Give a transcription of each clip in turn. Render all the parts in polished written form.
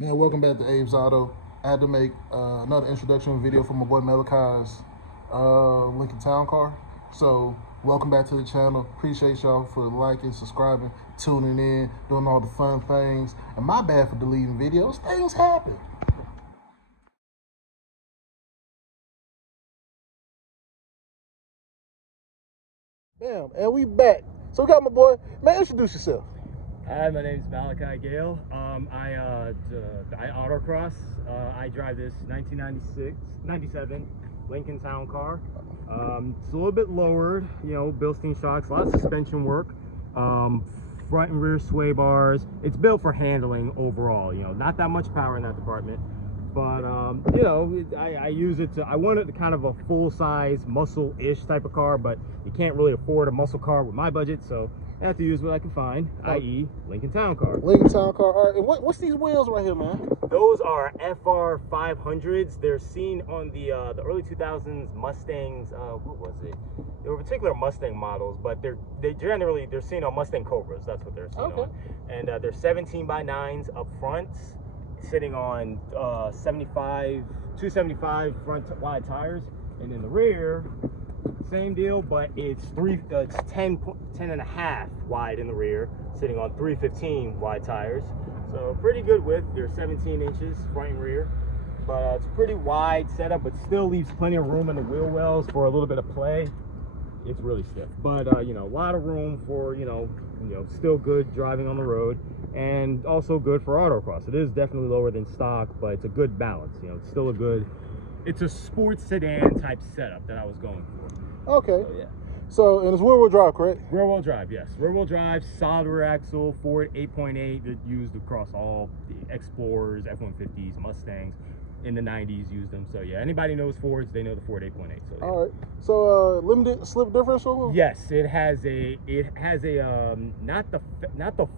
Man, welcome back to Abe's Auto. I had to make another introduction video for my boy Malachi's Lincoln Town Car. So, welcome back to the channel. Appreciate y'all for liking, subscribing, tuning in, doing all the fun things. And my bad for deleting videos. Things happen. Bam, and we back. So we got my boy. Man, introduce yourself. Hi, my name is Malachi Gale. I autocross. I drive this 1997 Lincoln Town Car. It's a little bit lowered, you know, Bilstein shocks, a lot of suspension work, front and rear sway bars. It's built for handling overall, you know, not that much power in that department. But, you know, I use it to, I wanted kind of a full-size muscle-ish type of car, but you can't really afford a muscle car with my budget, so I have to use what I can find, i.e. Lincoln Town Car. Lincoln Town Car. All right, and what's these wheels right here, man? Those are FR 500s. They're seen on the early 2000s Mustangs. What was it? They were particular Mustang models, but they're seen on Mustang Cobras. That's what they're seen on. And they're 17x9s up front, sitting on 275 front wide tires, and in the rear, same deal, but it's 10 and a half wide in the rear, sitting on 315 wide tires. So pretty good width. They're 17 inches front and rear, but it's a pretty wide setup, but still leaves plenty of room in the wheel wells for a little bit of play. It's really stiff, but you know, a lot of room for you know, still good driving on the road, and also good for autocross. It is definitely lower than stock, but it's a good balance. You know, it's still a good. It's a sports sedan type setup that I was going for. Okay. So, yeah. So, and it's rear-wheel drive, correct? Rear-wheel drive, yes. Rear-wheel drive, solid rear axle, Ford 8.8, that used across all the Explorers, F-150s, Mustangs. In the 90s, used them. So, yeah, anybody knows Fords, they know the Ford 8.8. So, yeah. All right. So, limited slip differential? Yes, it has a not the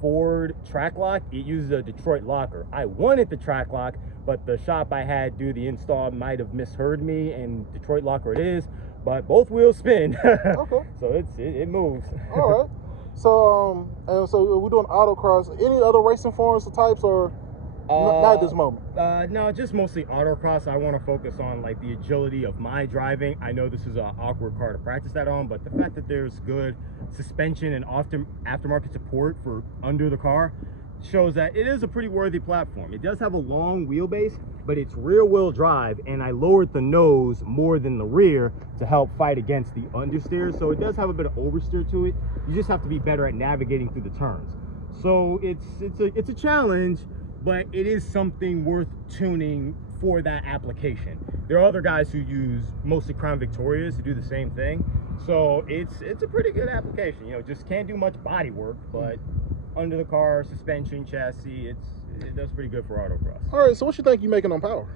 Ford track lock. It uses a Detroit locker. I wanted the track lock, but the shop I had do the install might have misheard me, and Detroit locker it is. But both wheels spin. Okay. So it moves. All right. So and so we're doing autocross. Any other racing forms or types, or not at this moment? No, just mostly autocross. I want to focus on like the agility of my driving. I know this is an awkward car to practice that on, but the fact that there's good suspension and often aftermarket support for under the car shows that it is a pretty worthy platform. It does have a long wheelbase, but it's rear-wheel drive, and I lowered the nose more than the rear to help fight against the understeer. So it does have a bit of oversteer to it. You just have to be better at navigating through the turns. So it's a challenge, but it is something worth tuning for that application. There are other guys who use mostly Crown Victorias to do the same thing. So it's a pretty good application. You know, just can't do much body work, but under the car, suspension, chassis, it does pretty good for autocross. All right, so what you think you're making on power?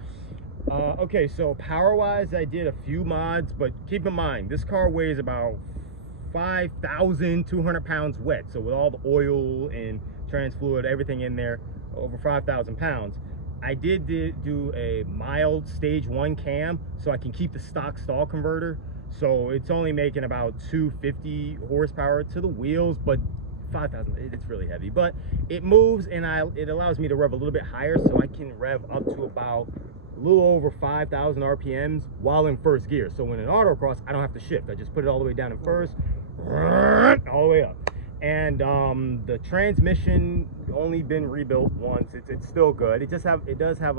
Okay, so power-wise, I did a few mods, but keep in mind, this car weighs about 5,200 pounds wet. So with all the oil and trans fluid, everything in there, over 5,000 pounds. I did do a mild stage 1 cam, so I can keep the stock stall converter. So it's only making about 250 horsepower to the wheels, but 5,000, it's really heavy, but it moves, and it allows me to rev a little bit higher, so I can rev up to about a little over 5,000 RPMs while in first gear. So when in autocross, I don't have to shift. I just put it all the way down in first, all the way up. And the transmission only been rebuilt once. It's still good. It does have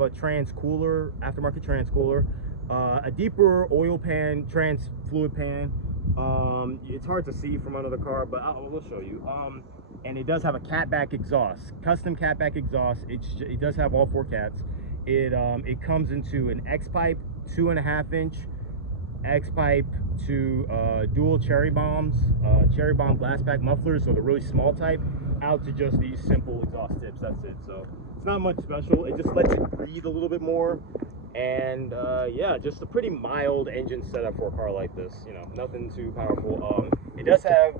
a trans cooler, aftermarket trans cooler, a deeper oil pan, trans fluid pan. It's hard to see from under the car, but we'll show you. And it does have a catback exhaust, custom catback exhaust. It does have all 4 cats. It comes into an X pipe, 2.5 inch X pipe to dual cherry bomb glass back mufflers, so the really small type, out to just these simple exhaust tips. That's it. So it's not much special. It just lets it breathe a little bit more. And yeah, just a pretty mild engine setup for a car like this. You know, nothing too powerful. It does have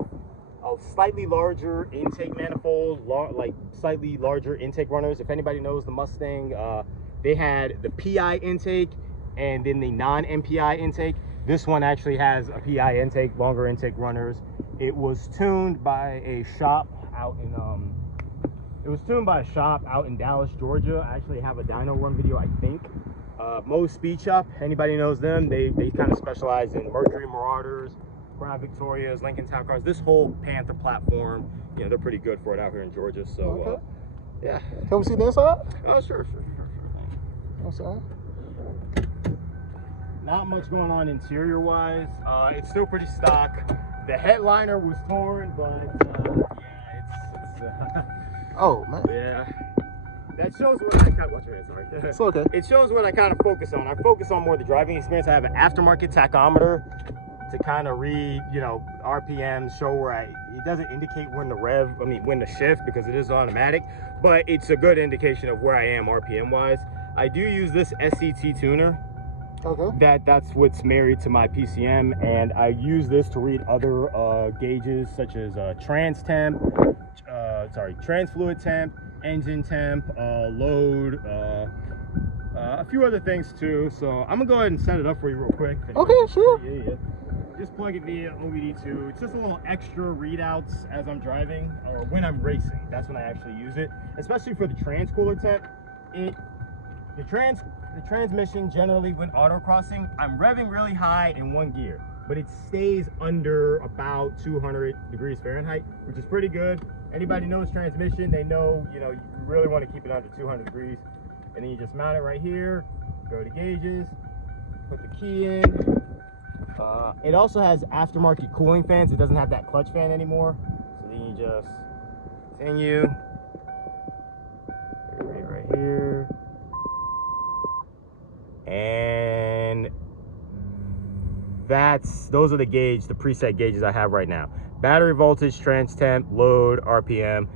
a slightly larger intake manifold, like slightly larger intake runners. If anybody knows the Mustang, they had the PI intake and then the non-MPI intake. This one actually has a PI intake, longer intake runners. It was tuned by a shop out in It was tuned by a shop out in Dallas, Georgia. I actually have a dyno run video, I think. Moe's Speed Shop, anybody knows them, they kind of specialize in Mercury Marauders, Crown Victorias, Lincoln Town Cars, this whole Panther platform. You know, they're pretty good for it out here in Georgia. So Okay. yeah. Can we see the inside? Oh, sure. Outside. Not much going on interior wise. It's still pretty stock. The headliner was torn, but yeah, it's Oh man. yeah. That shows what I kind of, watch your hand, sorry. It's okay. It shows what I kind of focus on. I focus on more the driving experience. I have an aftermarket tachometer to kind of read, you know, RPMs, show where it doesn't indicate when to when to shift, because it is automatic, but it's a good indication of where I am RPM wise. I do use this SCT tuner. Okay. That's what's married to my PCM, and I use this to read other gauges such as trans fluid temp, engine temp, load, a few other things too. So I'm gonna go ahead and set it up for you real quick. Okay, sure. Yeah. Just plug it via OBD2. It's just a little extra readouts as I'm driving or when I'm racing. That's when I actually use it, especially for the trans cooler temp. The transmission generally when autocrossing, I'm revving really high in one gear, but it stays under about 200 degrees Fahrenheit, which is pretty good. Anybody knows transmission, they know, you know, you really want to keep it under 200 degrees. And then you just mount it right here, go to gauges, put the key in. It also has aftermarket cooling fans. It doesn't have that clutch fan anymore. So then you just continue. Right here. And those are the preset gauges I have right now. Battery voltage, trans temp, load, RPM,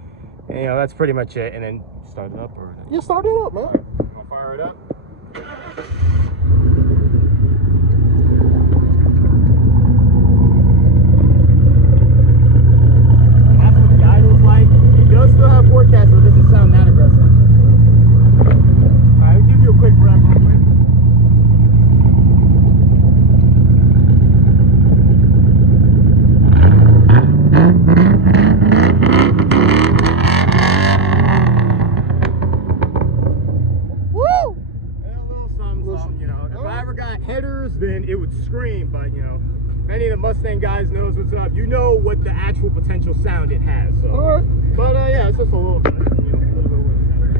and, you know, that's pretty much it. And then start it up, or You start it up, man. I'll fire it up. That's what the idle's like. It does still have forecast, but it doesn't sound that aggressive. I'll give you a quick rev real quick. Headers, then it would scream, but you know, if any of the Mustang guys knows what's up, you know what the actual potential sound it has. So, Alright. But yeah, it's just a little bit, you know, a little bit what it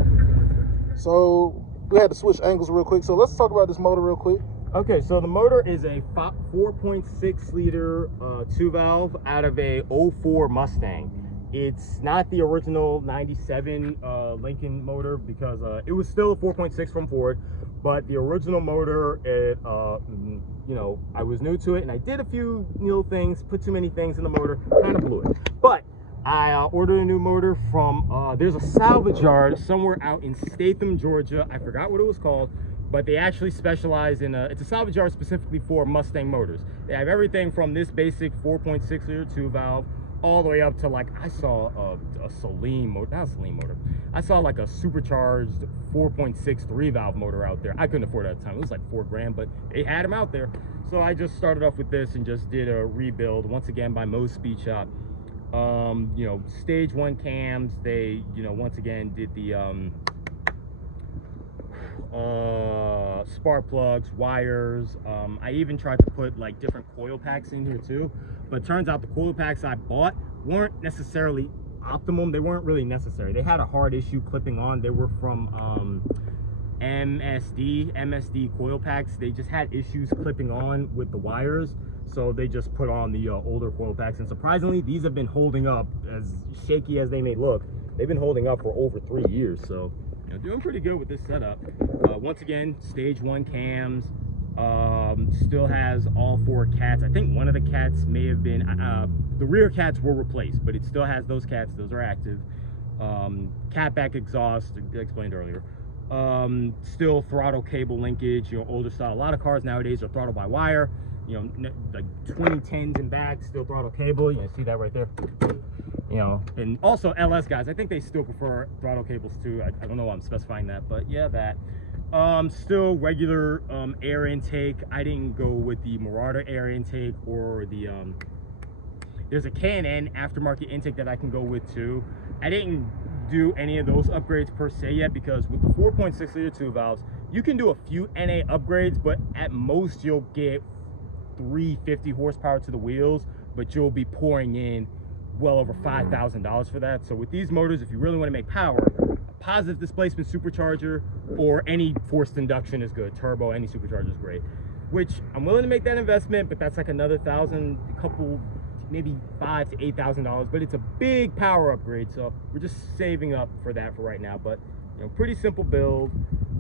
sounds. So we had to switch angles real quick. So let's talk about this motor real quick. Okay, so the motor is a 4.6 liter 2-valve out of a 04 Mustang. It's not the original 97 Lincoln motor, because it was still a 4.6 from Ford, but the original motor, you know, I was new to it and I did a few little things, put too many things in the motor, kind of blew it. But I ordered a new motor from, there's a salvage yard somewhere out in Statham, Georgia. I forgot what it was called, but they actually specialize in, it's a salvage yard specifically for Mustang motors. They have everything from this basic 4.6 liter 2-valve all the way up to, like, I saw a Saline motor, not a Saline motor. I saw like a supercharged 4.6 3-valve motor out there. I couldn't afford it at the time. It was like $4 grand, but they had them out there. So I just started off with this and just did a rebuild once again by Moe's Speed Shop. You know, stage 1 cams. They, you know, once again did the spark plugs, wires. I even tried to put like different coil packs in here too, but turns out the coil packs I bought weren't necessarily optimum. They weren't really necessary. They had a hard issue clipping on. They were from MSD coil packs. They just had issues clipping on with the wires, so they just put on the older coil packs. And surprisingly, these have been holding up. As shaky as they may look, they've been holding up for over 3 years. So, you know, doing pretty good with this setup. Once again, stage 1 cams. Still has all 4 cats. I think one of the cats may have been, the rear cats were replaced, but it still has those cats. Those are active. Catback exhaust, I explained earlier. Still throttle cable linkage, you know, older style. A lot of cars nowadays are throttle by wire, you know, like 2010s and back, still throttle cable. You see that right there, you know. And also LS guys, I think they still prefer throttle cables too. I don't know why I'm specifying that, but yeah, that. Still regular air intake. I didn't go with the Marauder air intake or the there's a K&N aftermarket intake that I can go with too. I didn't do any of those upgrades per se yet, because with the 4.6 liter 2 valves, you can do a few NA upgrades, but at most you'll get 350 horsepower to the wheels, but you'll be pouring in well over $5,000 for that. So with these motors, if you really want to make power, a positive displacement supercharger or any forced induction is good. Turbo, any supercharger is great, which I'm willing to make that investment, but that's like another maybe $5,000 to $8,000, but it's a big power upgrade, so we're just saving up for that for right now. But you know, pretty simple build.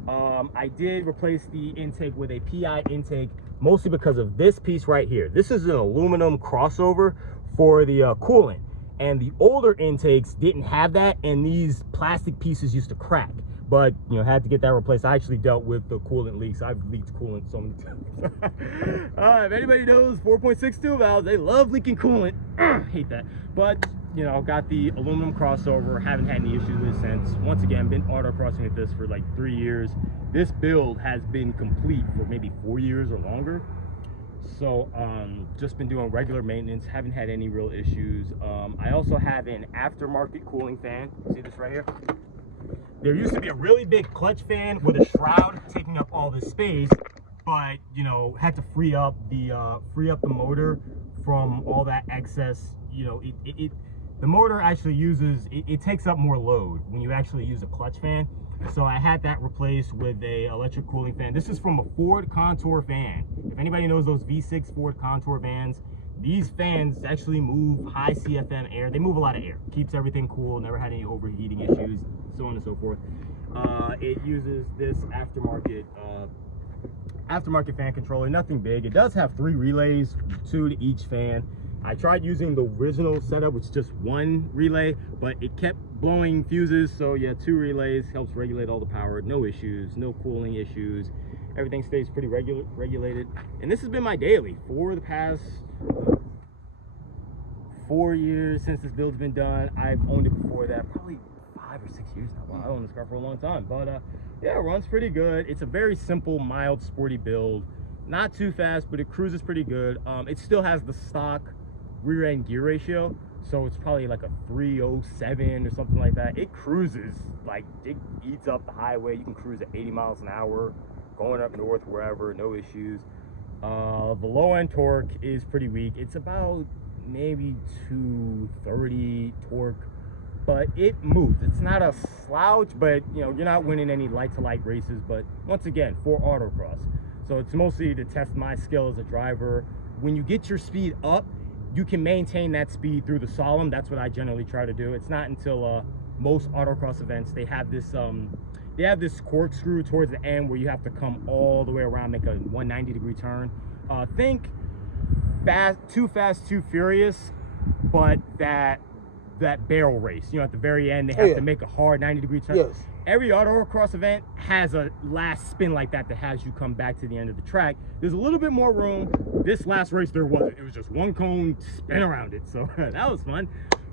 I did replace the intake with a PI intake, mostly because of this piece right here. This is an aluminum crossover for the coolant, and the older intakes didn't have that, and these plastic pieces used to crack. But you know, had to get that replaced. I actually dealt with the coolant leaks. I've leaked coolant so many times. If anybody knows 4.62 valves, they love leaking coolant. Hate that. But you know, got the aluminum crossover. Haven't had any issues with it since. Once again, been autocrossing with this for like 3 years. This build has been complete for maybe 4 years or longer. So just been doing regular maintenance. Haven't had any real issues. I also have an aftermarket cooling fan. See this right here? There used to be a really big clutch fan with a shroud taking up all this space, but you know, had to free up the motor from all that excess. You know, the motor actually it takes up more load when you actually use a clutch fan. So I had that replaced with a electric cooling fan. This is from a Ford Contour van. If anybody knows those V6 Ford Contour vans, these fans actually move high CFM air. They move a lot of air, keeps everything cool, never had any overheating issues, so on and so forth. It uses this aftermarket fan controller, nothing big. It does have 3 relays, 2 to each fan. I tried using the original setup, which is just 1 relay, but it kept blowing fuses. So yeah, 2 relays helps regulate all the power. No issues, no cooling issues. Everything stays pretty regulated. And this has been my daily for the past 4 years since this build's been done. I've owned it before that, probably 5 or 6 years now. Wow, I owned this car for a long time. But yeah, it runs pretty good. It's a very simple, mild, sporty build. Not too fast, but it cruises pretty good. It still has the stock rear end gear ratio, so it's probably like a 307 or something like that. It cruises, like, it eats up the highway. You can cruise at 80 miles an hour going up north, wherever, no issues. The low end torque is pretty weak. It's about maybe 230 torque, but it moves. It's not a slouch, but you know, you're not winning any light to light races. But once again, for autocross, so it's mostly to test my skill as a driver. When you get your speed up, you can maintain that speed through the slalom. That's what I generally try to do. It's not until most autocross events they have this corkscrew towards the end where you have to come all the way around, make a 190-degree turn. Think Too Fast, Too Furious, but that barrel race. You know, at the very end they have to make a hard 90-degree turn. Yes. Every autocross event has a last spin like that has you come back to the end of the track. There's a little bit more room. This last race there wasn't. It was just one cone spin around it, so that was fun.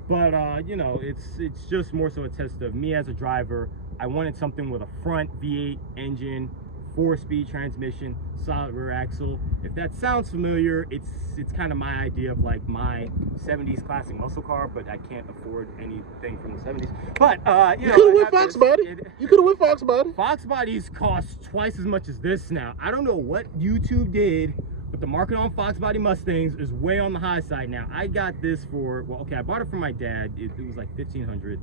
But you know, it's just more so a test of me as a driver. I wanted something with a front V8 engine, 4-speed transmission, solid rear axle. If that sounds familiar, it's kind of my idea of like my 70s classic muscle car, but I can't afford anything from the 70s. But you could have went Fox Body. You could have went Fox Body. Fox Bodies cost twice as much as this now. I don't know what YouTube did, but the market on Fox Body Mustangs is way on the high side now. I got this for, well, okay, I bought it from my dad. It was like $1,500.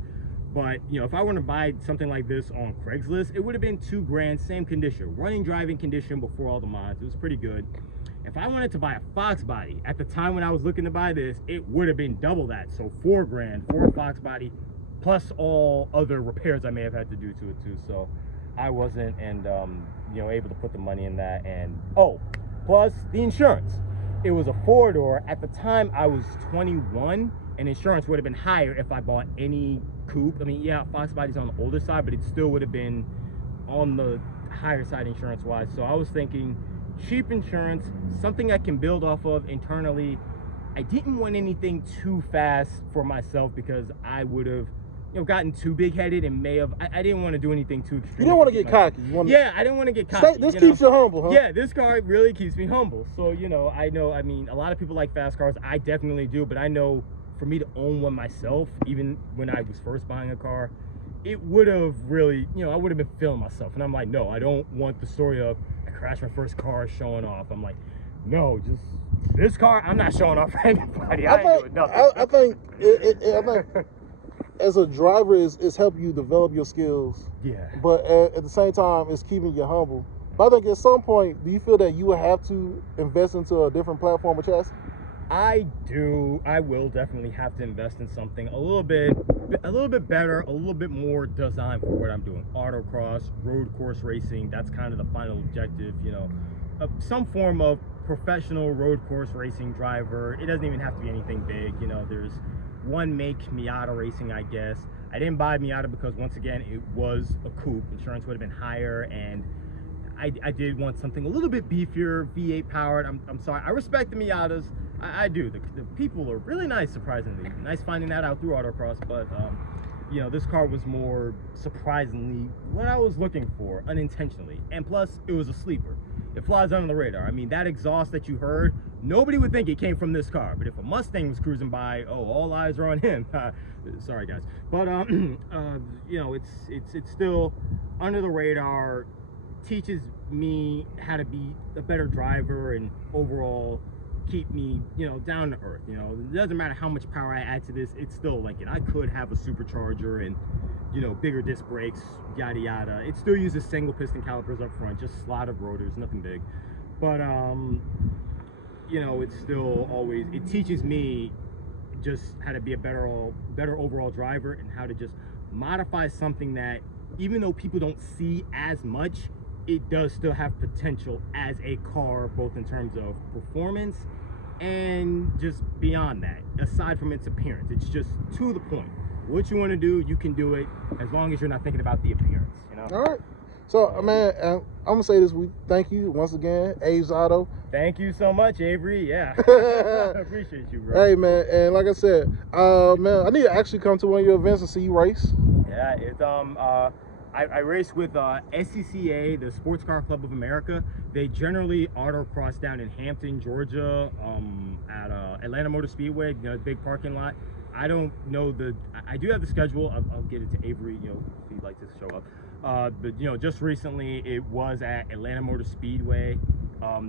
But you know, if I were to buy something like this on Craigslist, it would have been $2 grand, same condition, running driving condition before all the mods. It was pretty good. If I wanted to buy a Fox Body at the time when I was looking to buy this, it would have been double that. So $4 grand for a Fox Body, plus all other repairs I may have had to do to it too. So I wasn't, you know, able to put the money in that. And oh, plus the insurance. It was a 4-door. At the time I was 21, and insurance would have been higher if I bought any coupe. I mean, yeah, Fox Body's on the older side, but it still would have been on the higher side insurance wise. So I was thinking cheap insurance, something I can build off of internally. I didn't want anything too fast for myself because I would have, you know, gotten too big-headed and may have. I didn't want to do anything too extreme. You didn't want to get cocky. Yeah, I didn't want to get cocky. This keeps you humble, huh? Yeah, this car really keeps me humble. So, you know, I mean, a lot of people like fast cars. I definitely do, but I know for me to own one myself, even when I was first buying a car, it would have really, you know, I would have been feeling myself. And I'm like, no, I don't want the story of I crashed my first car showing off. I'm like, no, just this car, I'm not showing off for anybody. I ain't doing nothing. I think as a driver, it's helping you develop your skills. Yeah. But at the same time, it's keeping you humble. But I think at some point, do you feel that you would have to invest into a different platform or chassis? I do. I will definitely have to invest in something a little bit better, a little bit more designed for what I'm doing. Autocross, road course racing, that's kind of the final objective, you know. Some form of professional road course racing driver. It doesn't even have to be anything big, you know. There's one make, Miata Racing, I guess. I didn't buy Miata because, once again, it was a coupe. Insurance would have been higher, and I did want something a little bit beefier, V8 powered. I'm sorry, I respect the Miatas. I do. The people are really nice, surprisingly. Nice finding that out through autocross, but you know, this car was more surprisingly what I was looking for, unintentionally. And plus, it was a sleeper. It flies under the radar. I mean, that exhaust that you heard, nobody would think it came from this car. But if a Mustang was cruising by, oh, all eyes are on him. Sorry, guys. But you know, it's still under the radar. Teaches me how to be a better driver and overall keep me, you know, down to earth. You know, it doesn't matter how much power I add to this, it's still Lincoln. I could have a supercharger and, you know, bigger disc brakes, yada yada. It still uses single piston calipers up front, just slotted rotors, nothing big. But you know, it's still always, it teaches me just how to be a better overall driver and how to just modify something that, even though people don't see as much, it does still have potential as a car, both in terms of performance and just beyond that. Aside from its appearance, it's just to the point. What you want to do, you can do it, as long as you're not thinking about the appearance, you know? All right. So, man, I'm going to say this. We thank you once again, Abe's Auto. Thank you so much, Avery. Yeah. I appreciate you, bro. Hey, man. And like I said, man, I need to actually come to one of your events and see you race. Yeah, it's, I race with SCCA, the Sports Car Club of America. They generally autocross down in Hampton, Georgia, at Atlanta Motor Speedway, you know, big parking lot. I don't know I do have the schedule. I'll get it to Avery, you know, if he'd like to show up. But, you know, just recently it was at Atlanta Motor Speedway.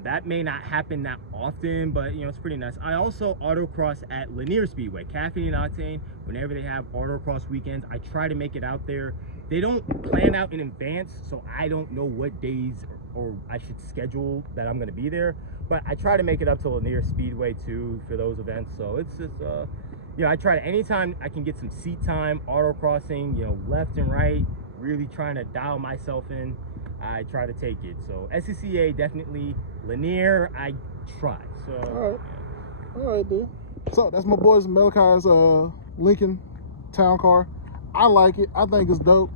That may not happen that often, but, you know, it's pretty nice. I also autocross at Lanier Speedway, Caffeine and Octane. Whenever they have autocross weekends, I try to make it out there. They don't plan out in advance, so I don't know what days or I should schedule that I'm going to be there. But I try to make it up to Lanier Speedway too for those events. So it's just, you know, I try to, anytime I can get some seat time, autocrossing, you know, left and right, really trying to dial myself in, I try to take it. So SCCA, definitely. Lanier, I try. So all right, yeah. All right, dude. So that's my boys Malachi's Lincoln Town Car. I like it. I think it's dope.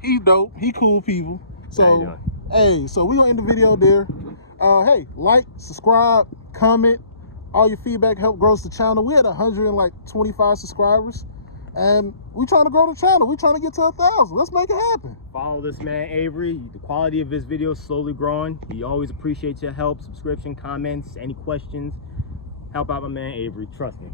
He dope. He cool people. So, hey, so we gonna end the video there. Hey, like, subscribe, comment. All your feedback help grows the channel. We had 125 subscribers, and we trying to grow the channel. We trying to get to 1,000. Let's make it happen. Follow this man Avery. The quality of his videos is slowly growing. He always appreciates your help, subscription, comments, any questions. Help out my man Avery. Trust me.